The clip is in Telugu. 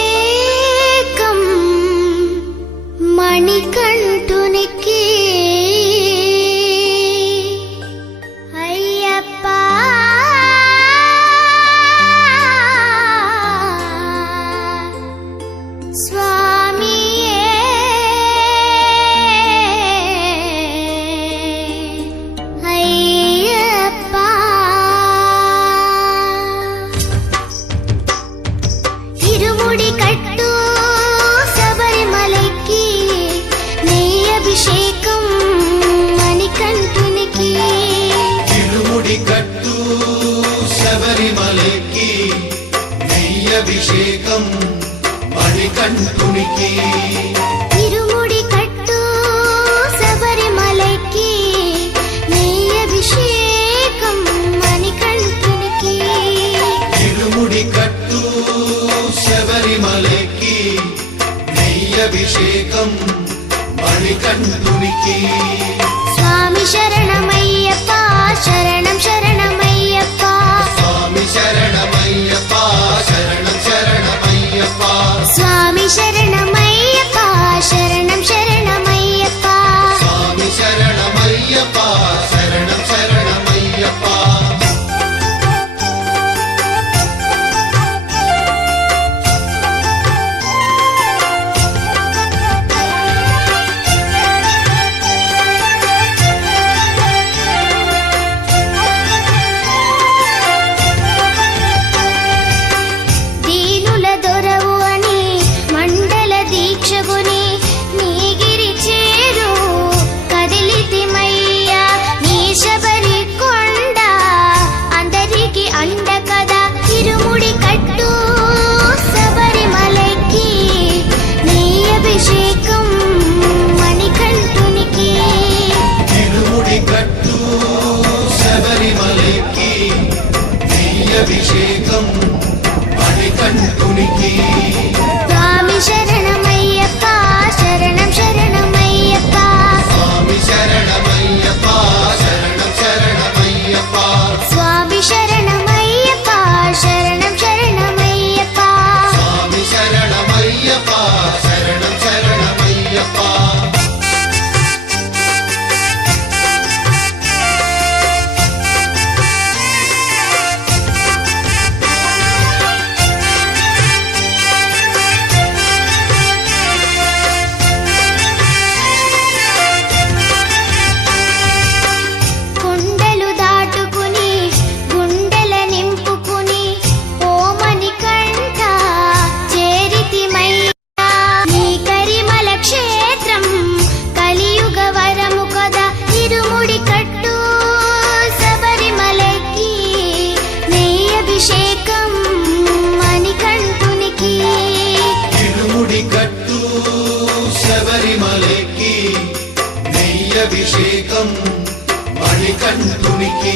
అభిషేకం మణికంఠునికి అయ్యప్ప స్వామియే అయ్యప్ప ఇరుముడి కట్టు శబరిమలకి నెయ్యి అభిషేకం మణికంఠునికి ఇరుముడి కట్టు శబరిమలకి నెయ్యి అభిషేకం మణికంఠునికి ఇరుముడి కట్టు శబరిమలకి నెయ్యి అభిషేకం మణికంఠునికి ఇరుముడి కట్టు శబరిమలకి నెయ్యి అభిషేకం మణికంఠునికి స్వామి శరణమయ్యప్ప శరణం శరణమయ్యప్ప స్వామి శరణమయ్యప్ప శరణం శరణమయ్యప్ప స్వామి శరణమయ్యప్ప శరణం శరణమయ్యప్ప స్వామి శరణమయ్యప్ప శరణం శరణమయ్యప్ప దీనుల దొరవు అని మండల దీక్షగుని నీగిరి చేరు కదిలితిమయ్యా నీ శబరి కొండ అందరికి అండ కదా ఇరుముడి కట్టు శబరిమలకి నీ అభిషేకం మణికంఠునికి ఇరుముడి కట్టు శబరిమలకి నెయ్యి అభిషేకం మణికంఠునికి స్వామి శరణమయ్యప్ప శరణం శరణమయ్యప్ప స్వామి శరణమయ్యప్ప శరణం శరణమయ్యప్ప స్వామి శరణమయ్యప్ప శరణం శరణమయ్యప్ప స్వామి శరణమయ్యప్ప శరణం శరణమయ్యప్ప కొండలు దాటుకుని గుండెల నింపుకుని ఓ మణికంఠ చేరితిమయ్యా నీ కరిమల క్షేత్రం కలియుగ వరము కదా ఇరుముడి కట్టు శబరిమలకి నెయ్యి అభిషేకం మణికంఠునికి ఇరుముడి కట్టు శబరిమలకి నెయ్యి అభిషేకం మణికంఠునికి